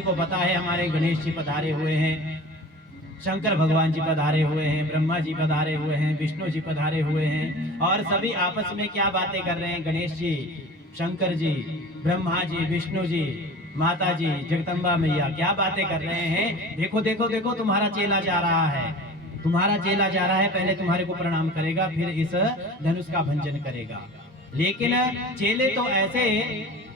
सभी को पता है हमारे गणेश जी पधारे हुए हैं, शंकर भगवान जी पधारे हुए हैं, ब्रह्मा जी पधारे हुए हैं, विष्णु जी पधारे हुए हैं, और सभी आपस में क्या बातें कर रहे हैं। गणेश जी, शंकर जी, ब्रह्मा जी, विष्णु जी, माता जी, जगदम्बा मैया क्या बातें कर रहे हैं। देखो देखो देखो, तुम्हारा चेला जा रहा है, तुम्हारा चेला जा रहा है, पहले तुम्हारे को प्रणाम करेगा, फिर इस धनुष का भंजन करेगा। लेकिन चेले तो ऐसे,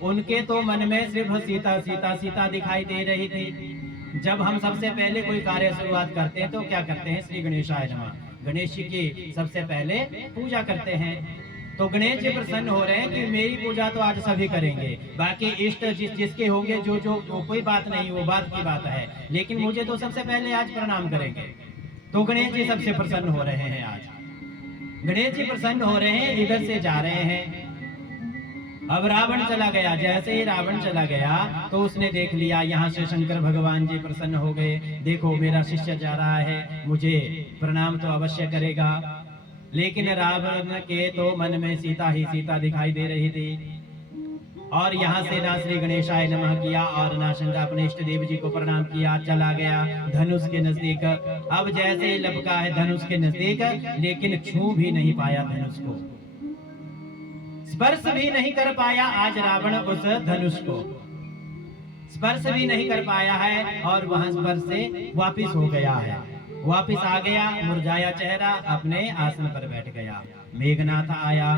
उनके तो मन में सिर्फ सीता सीता सीता दिखाई दे रही थी। जब हम सबसे पहले कोई कार्य शुरुआत करते हैं तो क्या करते हैं, श्री गणेशाय नमः, गणेश जी की सबसे पहले पूजा करते हैं। तो गणेश जी प्रसन्न हो रहे हैं कि मेरी पूजा तो आज सभी करेंगे, बाकी इष्ट जिसके होंगे जो कोई बात नहीं, वो बात की बात है, लेकिन मुझे तो सबसे पहले आज प्रणाम करेंगे। तो गणेश जी सबसे प्रसन्न हो रहे हैं। आज गणेश जी प्रसन्न हो रहे हैं, इधर से जा रहे हैं। अब रावण चला गया। जैसे ही रावण चला गया तो उसने देख लिया, यहाँ से शंकर भगवान जी प्रसन्न हो गए, देखो मेरा शिष्य जा रहा है, मुझे प्रणाम तो अवश्य करेगा। लेकिन रावण के तो मन में सीता ही सीता दिखाई दे रही थी, और यहाँ से ना श्री गणेशाय नमः किया और ना शंकर अपने इष्ट देव जी को प्रणाम किया, चला गया धनुष के नजदीक। अब जैसे ही लपका है धनुष के नजदीक, लेकिन छू भी नहीं पाया धनुष को, स्पर्श भी नहीं कर पाया। आज रावण उस धनुष को स्पर्श भी नहीं कर पाया है, और वहां स्पर्श से वापिस हो गया है, वापिस आ गया, मुरझाया चेहरा, अपने आसन पर बैठ गया। मेघनाथ आया,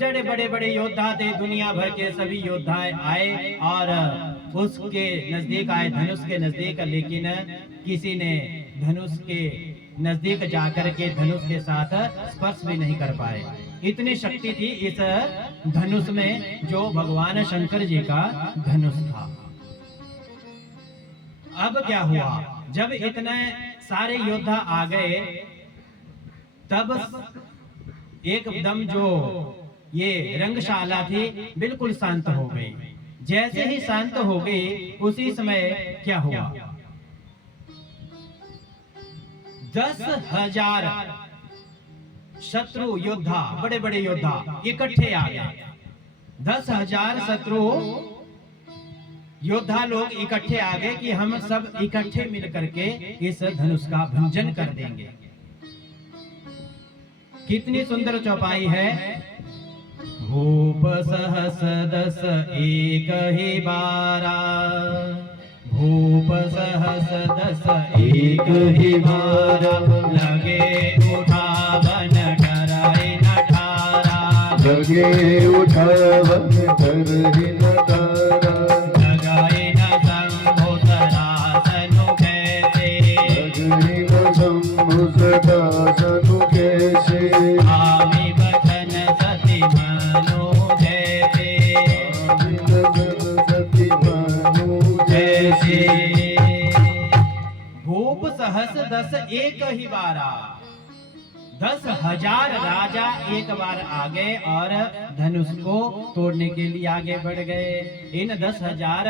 बड़े बड़े बड़े योद्धा थे, दुनिया भर के सभी योद्धा आए और उसके नजदीक आए, धनुष के नजदीक, लेकिन किसी ने धनुष के नजदीक जाकर के धनुष के साथ स्पर्श भी नहीं कर पाए। इतनी शक्ति थी इस धनुष में, जो भगवान शंकर जी का धनुष था। अब क्या हुआ, जब इतने सारे योद्धा आ गए, तब एकदम जो ये रंगशाला थी बिल्कुल शांत हो गई। जैसे ही शांत हो गई, उसी समय क्या हुआ, 10,000 शत्रु योद्धा, बड़े बड़े योद्धा इकट्ठे आ गए। 10,000 शत्रु योद्धा लोग इकट्ठे आ गए कि हम सब इकट्ठे मिलकर के इस धनुष का भंजन कर देंगे। कितनी सुंदर चौपाई है। भूप सहस दस एक ही बारा, भूप सहस दस एक ही बारा, लगे उठावन कराई नठारा, लगे उठावन कराई नठारा, लगाए न शंभु सदासनु कैसे, लगाए न शंभु सदासनु कैसे, आमी बचन सती मनु जैसे, आमी बचन सती मनु जैसे। भूप सहस दस एक ही बारा, 10,000 राजा एक बार आ गए और धनुष को तोड़ने के लिए आगे बढ़ गए। इन 10,000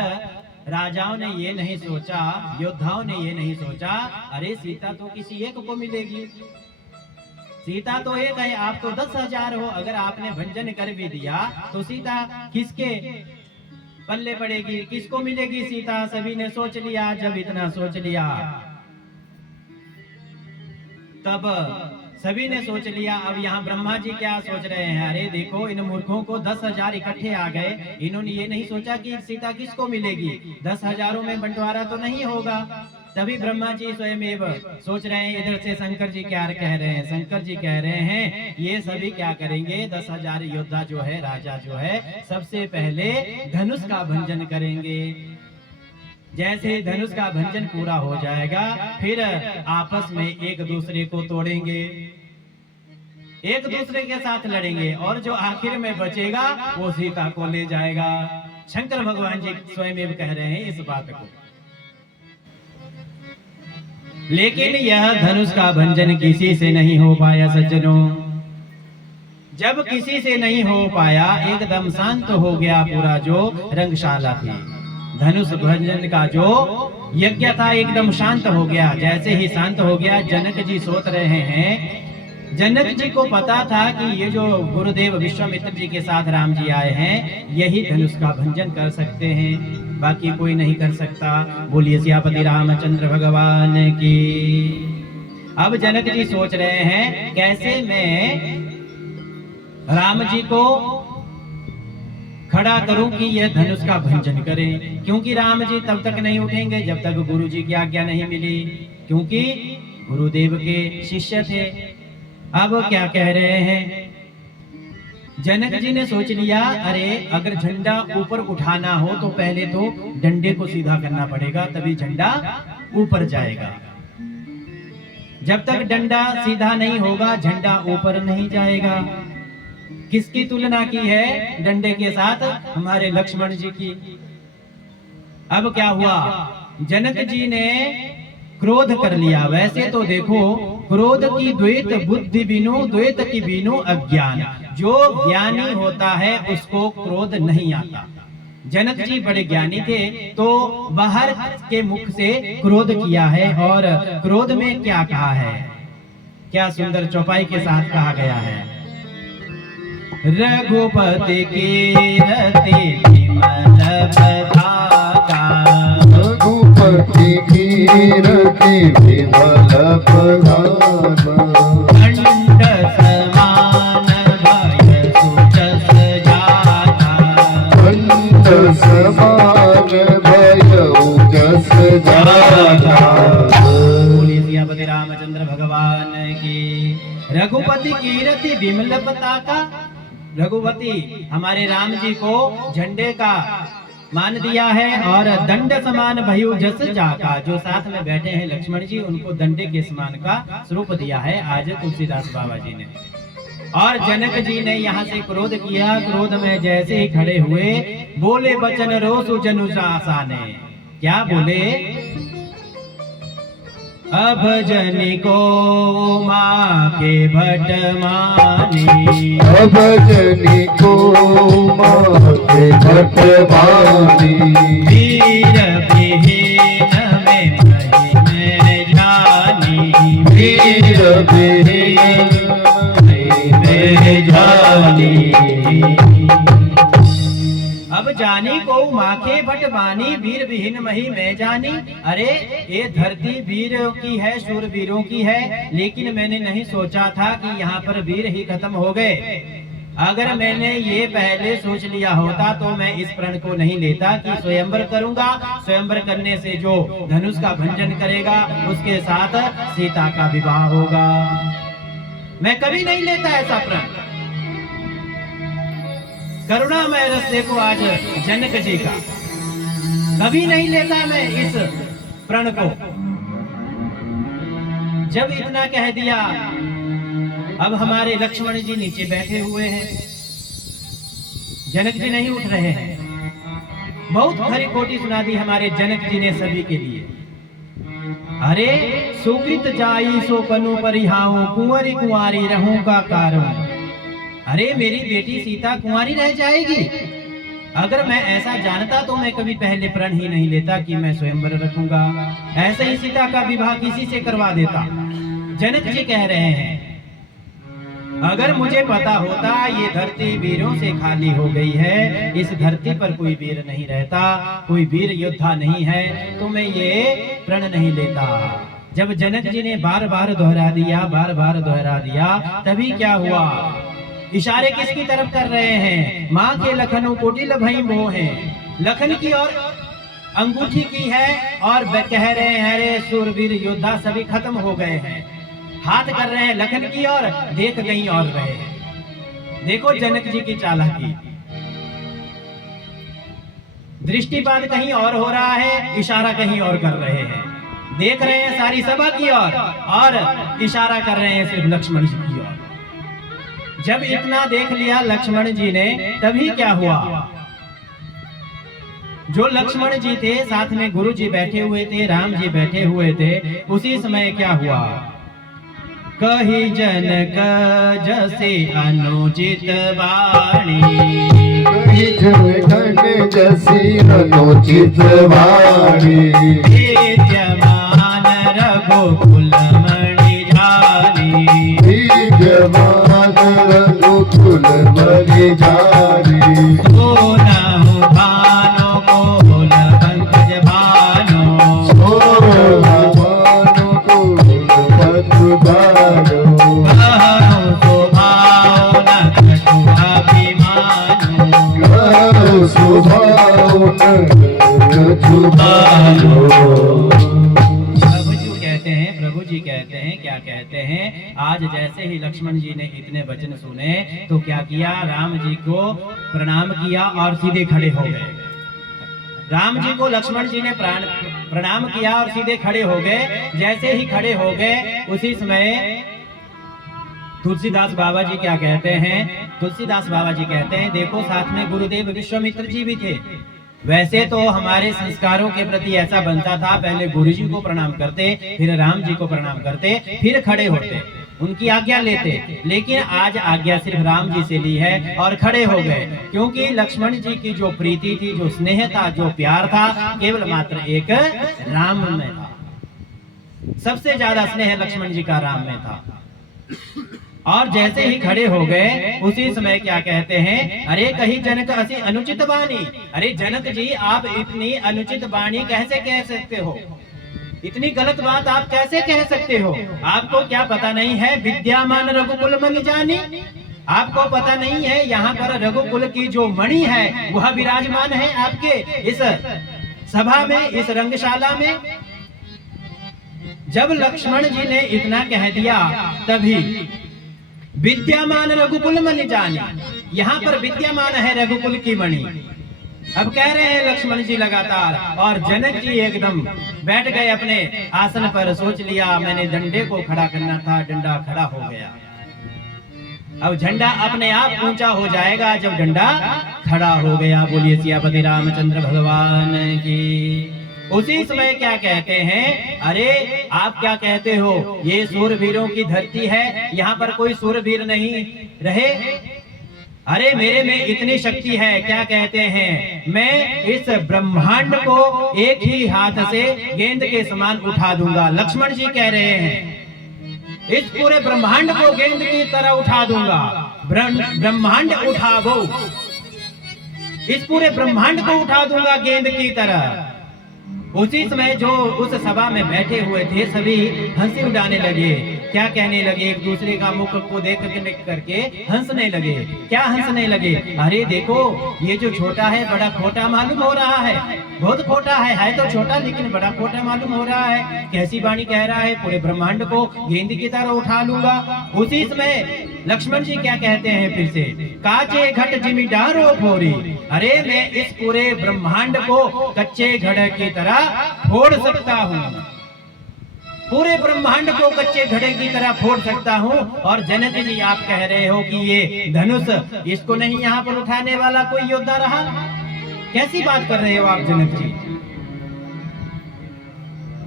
राजाओं ने ये नहीं सोचा, योद्धाओं ने ये नहीं सोचा, अरे सीता तो किसी एक को मिलेगी, सीता तो एक है, आप तो 10,000 हो, अगर आपने भंजन कर भी दिया तो सीता किसके पल्ले पड़ेगी, किसको मिलेगी सीता। सभी ने सोच लिया। जब इतना सोच लिया, तब सभी ने सोच लिया। अब यहाँ ब्रह्मा जी क्या सोच रहे हैं, अरे देखो इन मूर्खों को 10,000 इकट्ठे आ गए, इन्होंने ये नहीं सोचा कि सीता किसको मिलेगी, 10,000 में बंटवारा तो नहीं होगा। तभी ब्रह्मा जी स्वयं सोच रहे हैं। इधर से शंकर जी क्या कह रहे हैं, शंकर जी कह रहे हैं ये सभी क्या करेंगे, 10,000 योद्धा जो है, राजा जो है, सबसे पहले धनुष का भंजन करेंगे। जैसे धनुष का भंजन पूरा हो जाएगा, फिर आपस में एक दूसरे को तोड़ेंगे, एक दूसरे के साथ लड़ेंगे, और जो आखिर में बचेगा वो सीता को ले जाएगा। शंकर भगवान जी स्वयं कह रहे हैं इस बात को। लेकिन यह धनुष का भंजन किसी से नहीं हो पाया सज्जनों। जब किसी से नहीं हो पाया, एकदम शांत हो गया पूरा जो रंगशाला थी। धनुष भंजन का जो यज्ञ था एकदम शांत हो गया। जैसे ही शांत हो गया, जनक जी सोच रहे हैं। जनक जी को पता था कि ये जो गुरुदेव विश्वामित्र जी के साथ राम जी आए हैं, यही धनुष का भंजन कर सकते हैं। बाकी कोई नहीं कर सकता। बोलिए सियापति रामचंद्र भगवान की। अब जनक जी सोच रहे हैं कैसे मैं राम जी को खड़ा करूं कि यह धनुष का भंजन करें, क्योंकि राम जी तब तक नहीं उठेंगे जब तक गुरु जी की आज्ञा नहीं मिली, क्योंकि गुरुदेव के शिष्य थे। अब क्या कह रहे हैं, जनक जी ने सोच लिया, अरे अगर झंडा ऊपर उठाना हो तो पहले तो डंडे को सीधा करना पड़ेगा, तभी झंडा ऊपर जाएगा। जब तक डंडा सीधा नहीं होगा झंडा ऊपर नहीं जाएगा। किसकी तुलना की है डंडे के साथ? हमारे लक्ष्मण जी की। अब क्या हुआ, जनक जी ने क्रोध कर लिया। वैसे तो देखो, क्रोध की द्वैत बुद्धि बिनु, द्वैत की बिनु अज्ञान। जो ज्ञानी होता है उसको क्रोध नहीं आता। जनक जी बड़े ज्ञानी थे, तो बाहर के मुख से क्रोध किया है। और क्रोध में क्या कहा है, क्या सुंदर चौपाई के साथ कहा गया है, रघुपति कीरति विमल पताका, रघुपति कीरति विमल पताका, दंड समान भय सुजस जाता, दंड समान भय उजस जाता। बोलिए सियापति रामचंद्र भगवान की। रघुपति कीरति विमल पताका, रघुपति हमारे राम जी को झंडे का मान दिया है, और दंड समान भयु जस जाका, जो साथ में बैठे हैं लक्ष्मण जी, उनको दंडे के समान का स्वरूप दिया है आज तुलसीदास बाबा जी ने। और जनक जी ने यहाँ से क्रोध किया। क्रोध में जैसे ही खड़े हुए, बोले बचन रोसु जनु साने। क्या बोले, अब जनि को माँ के भट मानी, अब जनि को माँ के भट मानी, वीर विहीन में महिम जानी, वीर विहीन में जानी। अब जानी को माखे भट बानी, वीर विहीन मही मैं जानी। अरे ये धरती वीरों की है, शूरवीरों की है, लेकिन मैंने नहीं सोचा था कि यहाँ पर वीर ही खत्म हो गए। अगर मैंने ये पहले सोच लिया होता तो मैं इस प्रण को नहीं लेता कि स्वयंवर करूंगा। स्वयंवर करने से जो धनुष का भंजन करेगा उसके साथ सीता का विवाह होगा। मैं कभी नहीं लेता ऐसा प्रण। करुणामय रस देखो आज जनक जी का, कभी नहीं लेता मैं इस प्रण को। जब इतना कह दिया, अब हमारे लक्ष्मण जी नीचे बैठे हुए हैं, जनक जी नहीं उठ रहे हैं। बहुत खरी कोटि सुना दी हमारे जनक जी ने सभी के लिए। अरे सुकृत जाई सो कनु परिहाऊ, कुंवरी कुंवारी रहूं का कारण। अरे मेरी बेटी सीता कुंवारी रह जाएगी। अगर मैं ऐसा जानता तो मैं कभी पहले प्रण ही नहीं लेता कि मैं स्वयंवर रखूंगा। ऐसे ही सीता का विवाह किसी से करवा देता। जनक जी कह रहे हैं, अगर मुझे पता होता ये धरती वीरों से खाली हो गई है, इस धरती पर कोई वीर नहीं रहता, कोई वीर योद्धा नहीं है, तो मैं ये प्रण नहीं लेता। जब जनक जी ने बार बार दोहरा दिया, बार बार दोहरा दिया, तभी क्या हुआ, इशारे किसकी तरफ कर रहे हैं, माँ के लखनऊ कोटिल भई मोह है। लखन की और अंगूठी की है, और कह रहे हैं अरे सूरवीर योद्धा सभी खत्म हो गए हैं। हाथ कर रहे हैं लखन की और देख कहीं और रहे हैं। देखो जनक जी की चालाकी, दृष्टिपात कहीं और हो रहा है, इशारा कहीं और कर रहे हैं। देख रहे हैं सारी सभा की ओर और इशारा कर रहे हैं सिर्फ लक्ष्मण जी की ओर। जब इतना देख लिया लक्ष्मण जी ने, तभी क्या हुआ, जो लक्ष्मण जी थे साथ में गुरु जी बैठे हुए थे, राम जी बैठे हुए थे, उसी समय क्या हुआ, कही जनक जसे अनुचित वाणी, कही जनक जसी अनुचित वाणी, विद्यमान रघुकुल मणि जानी, विद्यमान रघुकुल मणि जानी, सोनहु भानु कोल प्रभु जी कहते हैं क्या कहते हैं, आज जैसे ही लक्ष्मण जी ने इतने वचन सुने तो क्या किया, राम जी को प्रणाम किया और सीधे खड़े हो गए। राम जी को लक्ष्मण जी ने प्रणाम किया और सीधे खड़े हो गए। जैसे ही खड़े हो गए उसी समय तुलसीदास बाबा जी क्या कहते हैं, तुलसीदास बाबा जी कहते हैं देखो साथ में गुरुदेव विश्वामित्र जी भी थे। वैसे तो हमारे संस्कारों के प्रति ऐसा बनता था, पहले गुरु जी को प्रणाम करते, फिर राम जी को प्रणाम करते, फिर खड़े होते, उनकी आज्ञा लेते। लेकिन आज आज्ञा सिर्फ राम जी से ली है और खड़े हो गए, क्योंकि लक्ष्मण जी की जो प्रीति थी, जो स्नेह था, जो प्यार था, केवल मात्र एक राम में था। सबसे ज्यादा स्नेह लक्ष्मण जी का राम में था। और जैसे ही खड़े हो गए उसी समय क्या कहते हैं, अरे कही जनक असी अनुचित वाणी। अरे जनक जी आप इतनी अनुचित वाणी कैसे कह सकते हो, इतनी गलत बात आप कैसे कह सकते हो? आपको क्या पता नहीं है विद्यामान रघुकुल मणि जानी? आपको पता नहीं है यहाँ पर रघुकुल की जो मणि है वह विराजमान है आपके इस सभा में, इस रंगशाला में। जब लक्ष्मण जी ने इतना कह दिया तभी विद्यामान रघुकुल मणि जानी, यहाँ पर विद्यमान है रघुकुल की मणि। अब कह रहे हैं लक्ष्मण जी लगातार, और जनक जी एकदम बैठ गए अपने आसन पर। सोच लिया मैंने डंडे को खड़ा करना था, डंडा खड़ा हो गया। अब झंडा अपने आप ऊंचा हो जाएगा जब डंडा खड़ा हो गया। बोलिए सियापति रामचंद्र भगवान की। उसी समय क्या कहते हैं, अरे आप क्या कहते हो, ये सूरवीरों की धरती है, यहाँ पर कोई सूरवीर नहीं रहे? अरे मेरे में इतनी शक्ति है, क्या कहते हैं, मैं इस ब्रह्मांड को एक ही हाथ से गेंद के समान उठा दूंगा। लक्ष्मण जी कह रहे हैं इस पूरे ब्रह्मांड को गेंद की तरह उठा दूंगा। ब्रह्मांड उठाओ, इस पूरे ब्रह्मांड को उठा दूंगा गेंद की तरह। उसी समय जो उस सभा में बैठे हुए थे सभी हंसी उड़ाने लगे। क्या कहने लगे, एक दूसरे का मुख को देख करके हंसने लगे। क्या हंसने लगे, अरे देखो ये जो छोटा है बड़ा खोटा मालूम हो रहा है, बहुत खोटा है तो छोटा लेकिन बड़ा खोटा मालूम हो रहा है। कैसी वाणी कह रहा है, पूरे ब्रह्मांड को गेंद की तरह उठा लूंगा। उसी समय लक्ष्मण जी क्या कहते हैं फिर से, काचे घट जिमी डारो फोरी। अरे मैं इस पूरे ब्रह्मांड को कच्चे घड़े की तरह फोड़ सकता हूँ, पूरे ब्रह्मांड को कच्चे घड़े की तरह फोड़ सकता हूँ। और जनक जी आप कह रहे हो कि ये धनुष, इसको नहीं यहाँ पर उठाने वाला कोई योद्धा रहा? कैसी बात कर रहे हो आप जनक जी?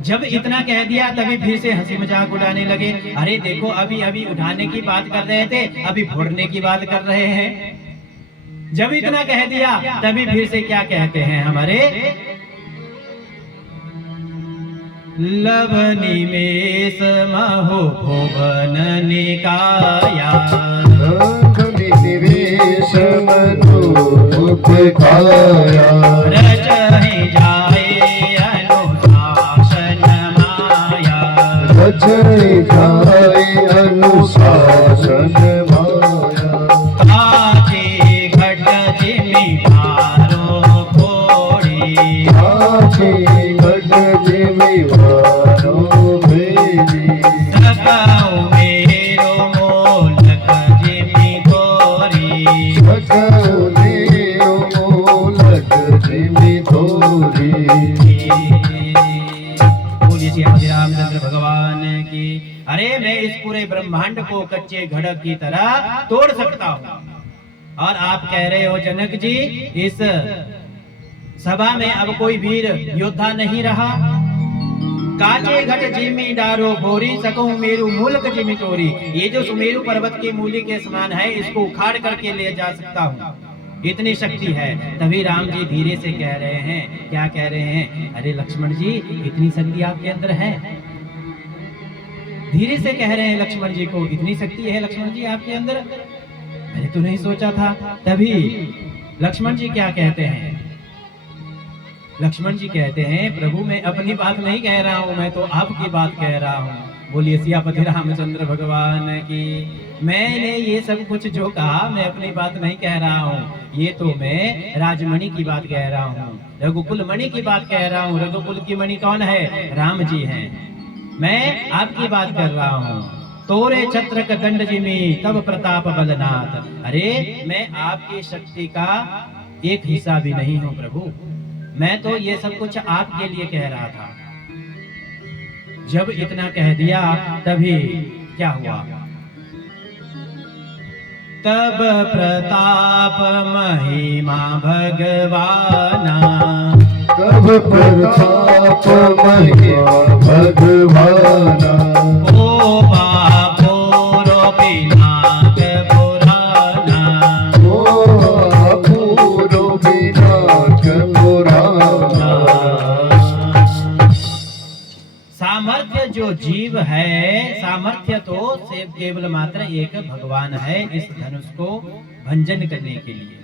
जब इतना कह दिया तभी फिर से हंसी मजाक उड़ाने लगे। अरे देखो अभी अभी उठाने की बात कर रहे थे, अभी फोड़ने की बात कर रहे हैं। जब इतना कह दिया तभी फिर से क्या कहते हैं हमारे, लवनी में समहो भुवन निकाया, निवेश मनोरुप काया, रचहि जाए अनुशासन माया, रचहि जाए अनुशासन माया, काचे घट जिमि डारो फोड़ी, काचे घट जिमि डारो फोड़ी, सकौ मेरो मोलक जिमि तोरी, सकौ मेरो मोलक जिमि तोरी। बोलिए श्री रामचंद्र भगवान की। अरे मैं इस पूरे ब्रह्मांड को कच्चे घड़े की तरह तोड़ सकता हूँ। और आप कह रहे हो जनक जी इस सभा में अब कोई वीर योद्धा नहीं रहा। काचे घट जिमि डारो भोरी, सकूं मेरु मूलक जिमि तोरी। ये जो सुमेरु पर्वत की मूली के समान है, इसको उखाड़ करके ले जा सकता हूँ, इतनी शक्ति है। तभी राम जी धीरे से कह रहे हैं, क्या कह रहे हैं, अरे लक्ष्मण जी इतनी शक्ति आपके अंदर है। धीरे से कह रहे हैं लक्ष्मण जी को, इतनी शक्ति है लक्ष्मण जी आपके अंदर, मैंने तो नहीं सोचा था। तभी लक्ष्मण जी क्या कहते हैं, लक्ष्मण जी कहते हैं प्रभु मैं अपनी बात नहीं कह रहा हूं, मैं तो आपकी बात कह रहा हूं। बोलिए सियापति रामचंद्र भगवान की। मैंने ये सब कुछ जो कहा मैं अपनी बात नहीं कह रहा हूँ, ये तो मैं राजमणि की बात कह रहा हूँ, रघुकुल मणि की बात कह रहा हूँ। रघुकुल की मणि कौन है? राम जी हैं। मैं आपकी बात कर रहा हूँ। तोरे छत्र का दंड जिमी तब प्रताप बलनाथ। अरे मैं आपकी शक्ति का एक हिस्सा भी नहीं हूँ प्रभु, मैं तो ये सब कुछ आपके लिए कह रहा था। जब इतना कह दिया तभी क्या हुआ? तब प्रताप महिमा भगवाना, तब प्रताप महिमा भगवाना, ओ बापोरो पिनाक पुराना, ओ पूरो विनाश पुराना। सामर्थ्य जो जीव है, सामर्थ्य तो सिर्फ केवल मात्र एक भगवान है इस धनुष को भंजन करने के लिए।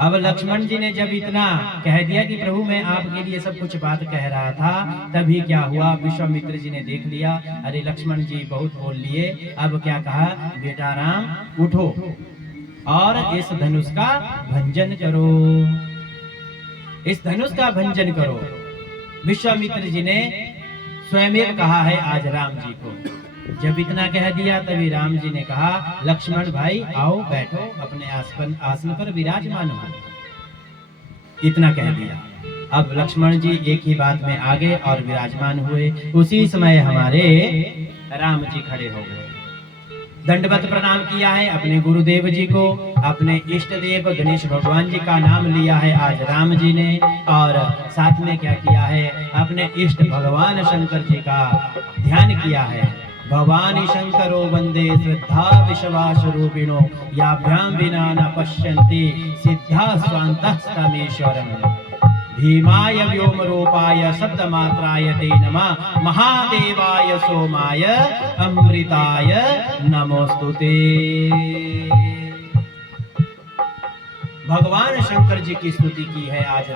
अब लक्ष्मण जी ने जब इतना कह दिया कि प्रभु मैं आपके लिए सब कुछ बात कह रहा था, तभी क्या हुआ? विश्वामित्र जी ने देख लिया, अरे लक्ष्मण जी बहुत बोल लिए। अब क्या कहा? बेटा राम उठो और इस धनुष का भंजन करो, इस धनुष का भंजन करो। विश्वामित्र जी ने स्वयं कहा है आज राम जी को। जब इतना कह दिया तभी राम जी ने कहा लक्ष्मण भाई आओ बैठो, अपने आसन पर विराजमान हो। इतना कह दिया। अब लक्ष्मण जी एक ही बात में आगे और विराजमान हुए। उसी समय हमारे राम जी खड़े हो गए, दंडवत प्रणाम किया है अपने गुरुदेव जी को, अपने इष्ट देव गणेश भगवान जी का नाम लिया है आज राम जी ने, और साथ में क्या किया है? अपने इष्ट भगवान शंकर जी का ध्यान किया है। भवानी शंकरो वंदे श्रद्धा विश्वास रूपिणो याभ्याम विना न पश्यन्ति सिद्धा स्वान्तस्तमेश्वरम्। भीमाय व्योम रूपाय शब्द मात्राय ते नमः महादेवाय सोमाय अमृताय नमोस्तुते। भगवान शंकर जी की स्तुति की है आज